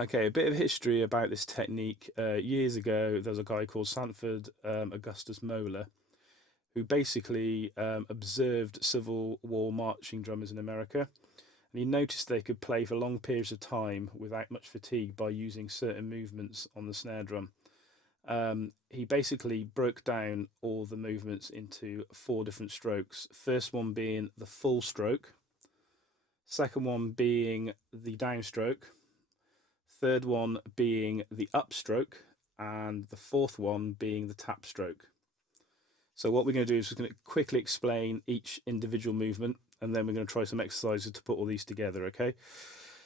Okay, a bit of history about this technique. Years ago, there was a guy called Sanford Augustus Moeller who basically observed Civil War marching drummers in America, and he noticed they could play for long periods of time without much fatigue by using certain movements on the snare drum. He basically broke down all the movements into four different strokes. First one being the full stroke, second one being the downstroke, third one being the upstroke, and the fourth one being the tap stroke. So what we're going to do is we're going to quickly explain each individual movement, and then we're going to try some exercises to put all these together, okay?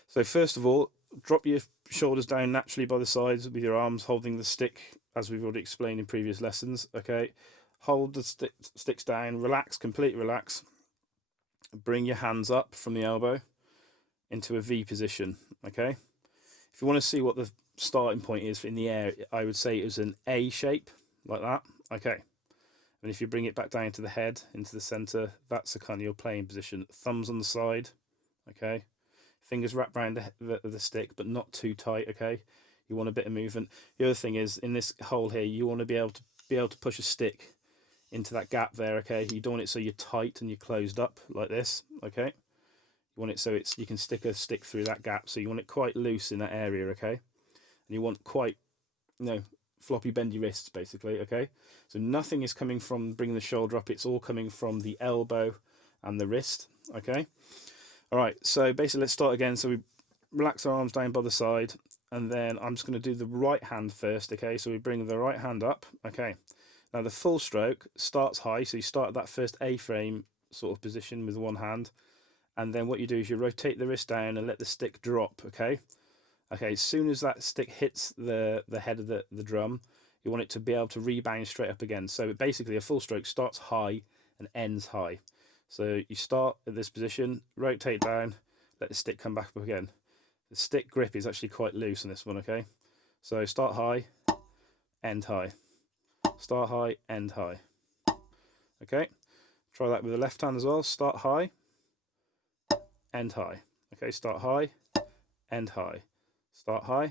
So first of all, drop your shoulders down naturally by the sides with your arms holding the stick, as we've already explained in previous lessons, okay? Hold the sticks down, relax, completely relax. Bring your hands up from the elbow into a V position, okay? If you want to see what the starting point is in the air, I would say it was an A shape, like that, okay? And if you bring it back down to the head, into the center, that's the kind of your playing position. Thumbs on the side, okay? Fingers wrapped around the stick, but not too tight, okay? You want a bit of movement. The other thing is, in this hole here, you want to be able to push a stick into that gap there, okay? You don't want it so you're tight and you're closed up like this, okay? You want it so you can stick a stick through that gap, so you want it quite loose in that area, okay? And you want quite, floppy bendy wrists basically, okay? So nothing is coming from bringing the shoulder up, it's all coming from the elbow and the wrist, okay? All right, so basically let's start again. So we relax our arms down by the side, and then I'm just going to do the right hand first, okay? So we bring the right hand up, okay? Now the full stroke starts high, so you start at that first A-frame sort of position with one hand, and then what you do is you rotate the wrist down and let the stick drop, okay? Okay, as soon as that stick hits the head of the drum, you want it to be able to rebound straight up again. So basically a full stroke starts high and ends high. So you start at this position, rotate down, let the stick come back up again. The stick grip is actually quite loose on this one, okay? So start high, end high. Start high, end high. Okay, try that with the left hand as well. Start high, end high. Okay, start high, end high. Start high,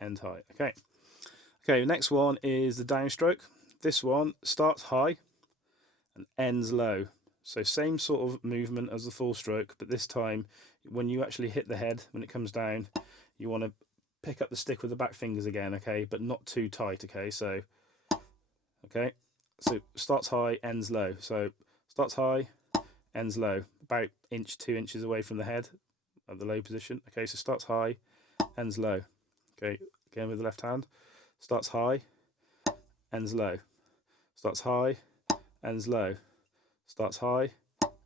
end high. Okay. Okay, the next one is the downstroke. This one starts high and ends low. So same sort of movement as the full stroke, but this time when you actually hit the head, when it comes down, you want to pick up the stick with the back fingers again, okay, but not too tight, okay? So, okay, so starts high, ends low. So starts high, ends low, about inch, 2 inches away from the head at the low position. Okay, so starts high, ends low. Okay, again with the left hand. Starts high, ends low. Starts high, ends low. Starts high,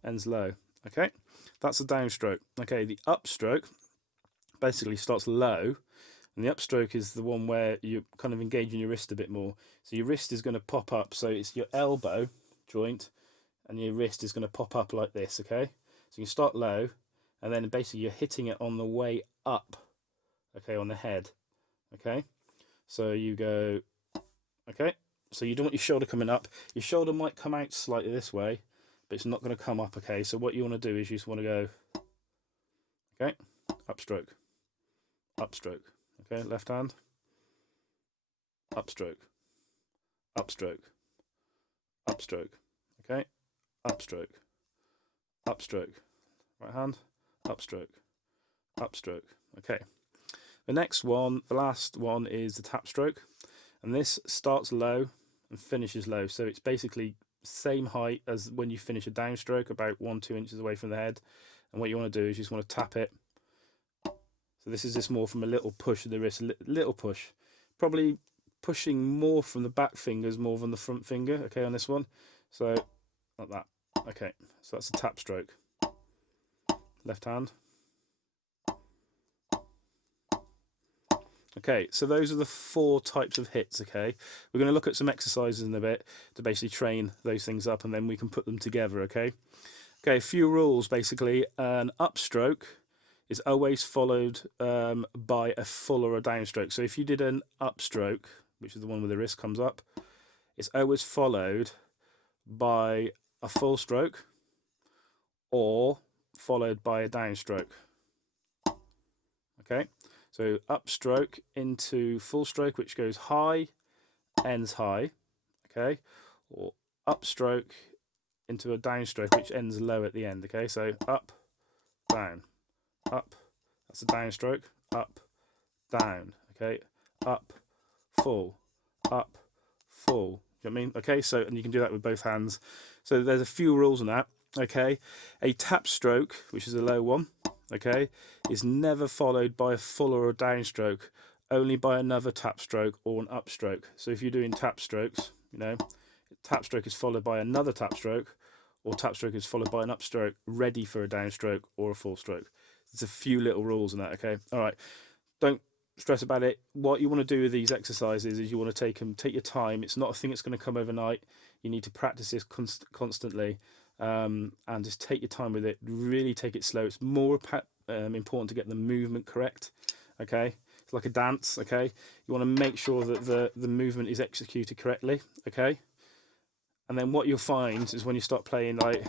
ends low. Okay, that's the downstroke. Okay, the upstroke basically starts low, and the upstroke is the one where you're kind of engaging your wrist a bit more. So your wrist is going to pop up, so it's your elbow joint, and your wrist is going to pop up like this, okay? So you start low, and then basically you're hitting it on the way up, okay, on the head, okay? So you go, okay? So you don't want your shoulder coming up. Your shoulder might come out slightly this way, but it's not going to come up, okay? So what you want to do is you just want to go, okay, upstroke, upstroke, okay, left hand, upstroke, upstroke, upstroke, okay, upstroke, upstroke, right hand, upstroke, upstroke, okay. The next one, the last one, is the tap stroke, and this starts low and finishes low. So it's basically same height as when you finish a downstroke, about 1-2 inches away from the head. And what you want to do is you just want to tap it. So this is just more from a little push of the wrist, little push, probably pushing more from the back fingers more than the front finger. Okay, on this one, so like that. Okay, so that's a tap stroke. Left hand. Okay, so those are the 4 types of hits, okay? We're going to look at some exercises in a bit to basically train those things up, and then we can put them together, okay? Okay, a few rules, basically. An upstroke is always followed by a full or a downstroke. So if you did an upstroke, which is the one where the wrist comes up, it's always followed by a full stroke or followed by a downstroke. Okay, So upstroke into full stroke, which goes high, ends high, okay? Or upstroke into a downstroke, which ends low at the end, okay? So up, down, up, that's a downstroke, up, down, okay? Up, full, up, full. You know what I mean? Okay, so, and you can do that with both hands. So there's a few rules on that, okay? A tap stroke, which is a low one, okay, is never followed by a full or a downstroke, only by another tap stroke or an upstroke. So if you're doing tap strokes, you know, tap stroke is followed by another tap stroke, or tap stroke is followed by an upstroke ready for a downstroke or a full stroke. There's a few little rules in that, okay? All right, don't stress about it. What you want to do with these exercises is you want to take your time. It's not a thing that's going to come overnight. You need to practice this constantly, and just take your time with it. Really take it slow. It's more important to get the movement correct, okay? It's like a dance, okay? You want to make sure that the movement is executed correctly, okay? And then what you'll find is when you start playing, like,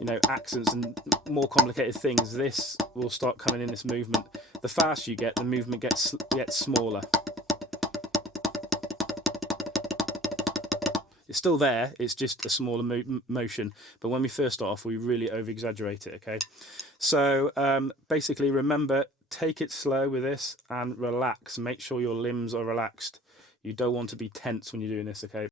you know, accents and more complicated things, this will start coming in, this movement. The faster you get, the movement gets smaller. It's still there, it's just a smaller motion. But when we first start off, we really over-exaggerate it, okay? So basically, remember, take it slow with this and relax. Make sure your limbs are relaxed. You don't want to be tense when you're doing this, okay?